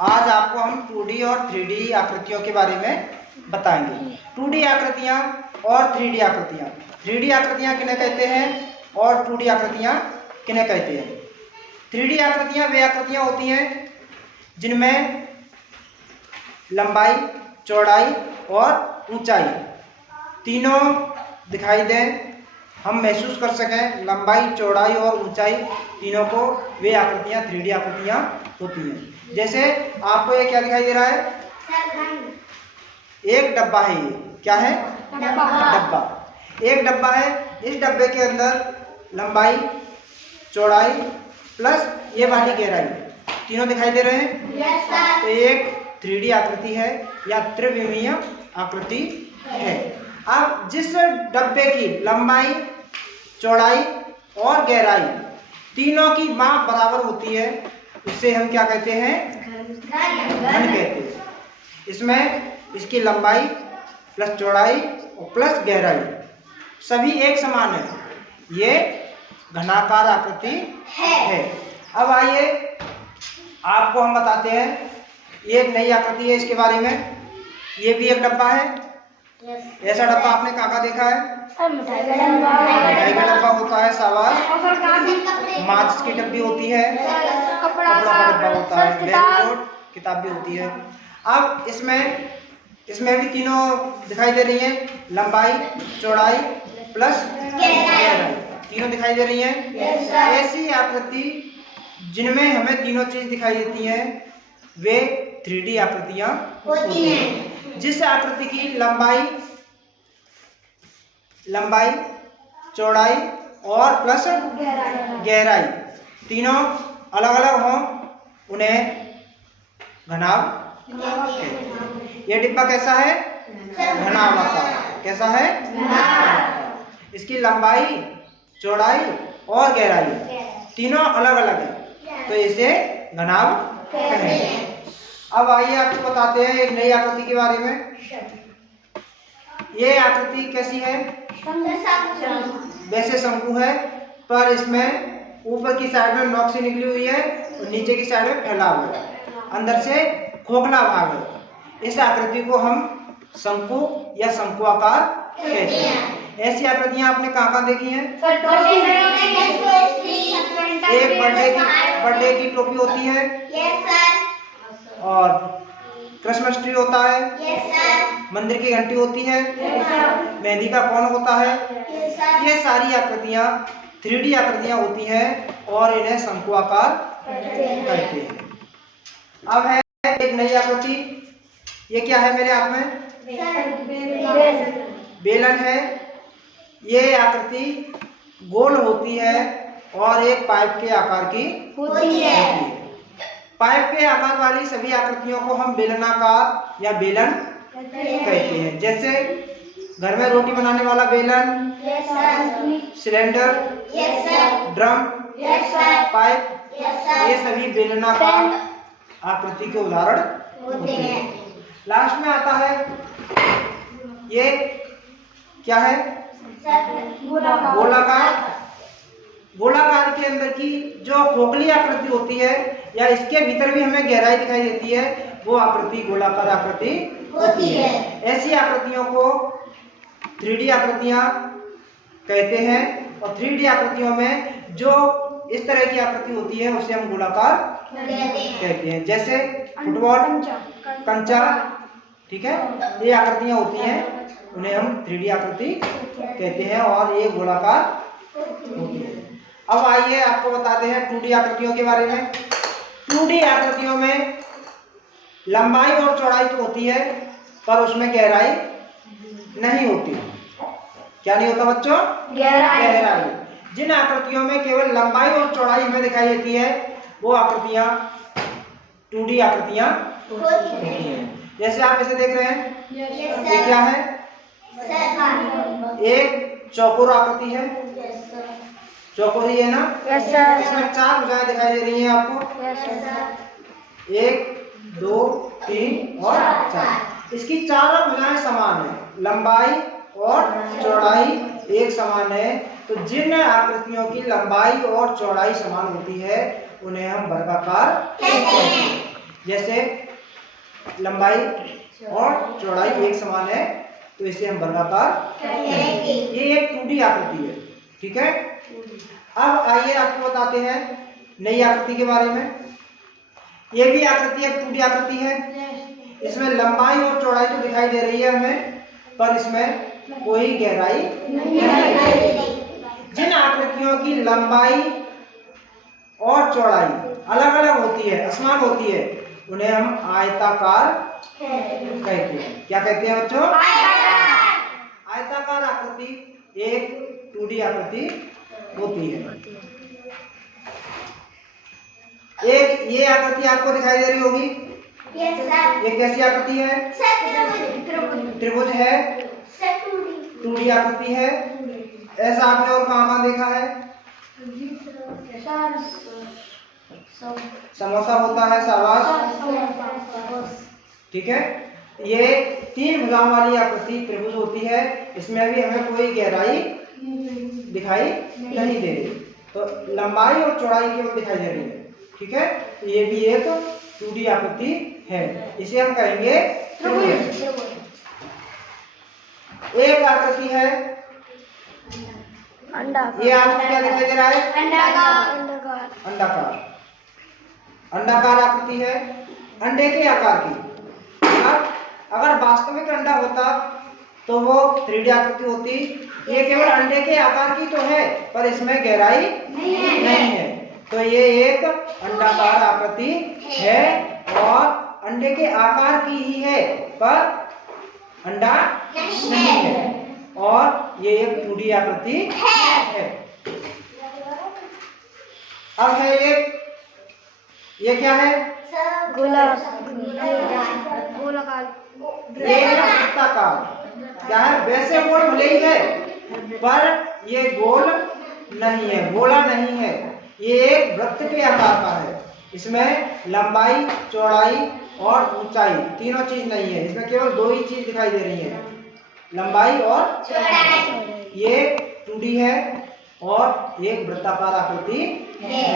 आज आपको हम 2D और 3D आकृतियों के बारे में बताएंगे। 2D आकृतियाँ और 3D आकृतियाँ। 3D आकृतियाँ किन्हें कहते हैं और 2D आकृतियाँ किन्हें कहते हैं। 3D आकृतियाँ वे आकृतियाँ होती हैं जिनमें लंबाई, चौड़ाई और ऊंचाई तीनों दिखाई दें, हम महसूस कर सकें। लंबाई, चौड़ाई और ऊंचाई तीनों को वे आकृतियाँ 3D आकृतियाँ होती हैं। जैसे आपको ये क्या दिखाई दे रहा है? एक डब्बा है। ये क्या है? डब्बा। एक डब्बा है। इस डब्बे के अंदर लंबाई, चौड़ाई प्लस ये वाली गहराई तीनों दिखाई दे रहे हैं। तो एक 3D आकृति है या त्रिविमीय आकृति है। अब जिस डब्बे की लंबाई, चौड़ाई और गहराई तीनों की माप बराबर होती है उसे हम क्या कहते हैं? घन कहते हैं। इसमें इसकी लंबाई प्लस चौड़ाई और प्लस गहराई सभी एक समान है। ये घनाकार आकृति है। अब आइए आपको हम बताते हैं एक नई आकृति है इसके बारे में। ये भी एक डब्बा है। ऐसा डब्बा आपने कहाँ देखा है? मिठाई का डब्बा होता है, शाबाश। माचिस की डब्बी होती है, कपड़ा का डब्बा होता है, ब्लैकबोर्ड, किताब भी होती है। अब इसमें भी तीनों दिखाई दे रही हैं, लंबाई, चौड़ाई प्लस गहराई तीनों दिखाई दे रही हैं। ऐसी आकृति जिनमें हमें तीनों चीज दिखाई देती हैं वे 3D आकृतियां होती हैं। जिस आकृति की लंबाई, चौड़ाई और प्लस गहराई तीनों अलग अलग हों उन्हें घनाभ कहते हैं। यह डिब्बा कैसा है? घनाभाकार। कैसा है? इसकी लंबाई, चौड़ाई और गहराई तीनों अलग अलग है तो इसे घनाभ कहेंगे। अब आइए आपको बताते हैं एक नई आकृति के बारे में। ये आकृति कैसी है? वैसे शंकु है पर इसमें ऊपर की साइड में नोक सी निकली हुई है और नीचे की साइड में फैला हुआ है, अंदर से खोखला भाग है। इस आकृति को हम शंकु या शंकुआकार कहते हैं। ऐसी आकृतियां आपने कहाँ देखी हैं? एक बर्थडे की टोपी होती है और क्रिसमस ट्री होता है, मंदिर की घंटी होती है, मेहंदी का कोन होता है। ये सारी आकृतियां 3D आकृतियां होती हैं और इन्हें शंकुआकार कहते हैं। अब है एक नई आकृति। ये क्या है मेरे हाथ में? बेलन है। ये आकृति गोल होती है और एक पाइप के आकार की होती है। पाइप के आकार वाली सभी आकृतियों को हम बेलनाकार या बेलन कहते हैं। जैसे घर में रोटी बनाने वाला बेलन, सिलेंडर, ड्रम, पाइप, ये सभी बेलनाकार आकृति के उदाहरण होते हैं। लास्ट में आता है ये क्या है? गोलाकार के अंदर की जो खोखली आकृति होती है या इसके भीतर भी हमें गहराई दिखाई देती है वो आकृति गोलाकार आकृति होती है। ऐसी आकृतियों को 3D आकृतियां कहते हैं और 3D आकृतियों में जो इस तरह की आकृति होती है उसे हम गोलाकार कहते हैं। जैसे फुटबॉल, कंचा, ठीक है, ये आकृतियां होती हैं उन्हें हम 3D आकृति कहते हैं और ये गोलाकार होती है। अब आइए आपको बताते हैं 2D आकृतियों के बारे में। 2D आकृतियों में लंबाई और चौड़ाई तो होती है पर उसमें गहराई नहीं होती। क्या नहीं होता बच्चों? गहराई। जिन आकृतियों में केवल लंबाई और चौड़ाई हमें दिखाई देती है वो आकृतियां 2D आकृतियां होती हैं। जैसे आप इसे देख रहे हैं, ये क्या है? एक चौकोर आकृति है। चौकोर ही है ना? इसमें 4 भुजाएं दिखाई दे रही हैं आपको। 1, 2, 3 और 4। इसकी चारों भुजाएं समान है, लंबाई और चौड़ाई एक समान है। तो जिन आकृतियों की लंबाई और चौड़ाई समान होती है उन्हें हम वर्गाकार कहते हैं। जैसे लंबाई और चौड़ाई एक समान है तो इसे हम वर्गाकार कहेंगे। ये एक 2D आकृति है, ठीक है। अब आइए आपको बताते हैं नई आकृति के बारे में। ये भी आकृति एक 2D आकृति है। इसमें लंबाई और चौड़ाई तो दिखाई दे रही है हमें, पर इसमें कोई गहराई नहीं है। जिन आकृतियों की लंबाई और चौड़ाई अलग अलग होती है, असमान होती है, उन्हें हम आयताकार कहते हैं। क्या कहते हैं बच्चों? आयताकार आकृति एक 2D आकृति होती है। एक ये आकृति आपको दिखाई दे रही होगी। ये कैसी आकृति है? त्रिभुज है, 2D आकृति है। ऐसा आपने और कहाँ देखा है? समोसा होता है, शाबाश, ठीक है। ये 3 भुजाओं वाली आकृति त्रिभुज होती है। इसमें भी हमें कोई गहराई दिखाई नहीं दे रही, तो लंबाई और चौड़ाई केवल दिखाई दे रही है, ठीक है। तो ये भी एक 2D आकृति है, इसे हम कहेंगे त्रिभुज। एक आकृति है, ये आपको क्या दिखाई दे रहा है? अंडाकार। अंडाकार आकृति है, अंडे के आकार की। अगर वास्तविक अंडा होता तो वो 3D आकृति होती। ये केवल अंडे के आकार की तो है, पर इसमें गहराई नहीं है, तो ये एक अंडाकार आकृति है और अंडे के आकार की ही है, पर अंडा नहीं है, और ये एक 2D आकृति है। अब है एक, ये क्या है? वृत्ताकार। क्या है? वैसे गोल भले ही है, पर ये गोल नहीं है, गोला नहीं है। ये एक वृत्त के आकार का है। इसमें लंबाई, चौड़ाई और ऊंचाई तीनों चीज नहीं है। इसमें केवल 2 ही चीज दिखाई दे रही है, लंबाई और चौड़ाई। ये 2D है और एक वृत्ताकार आकृति है।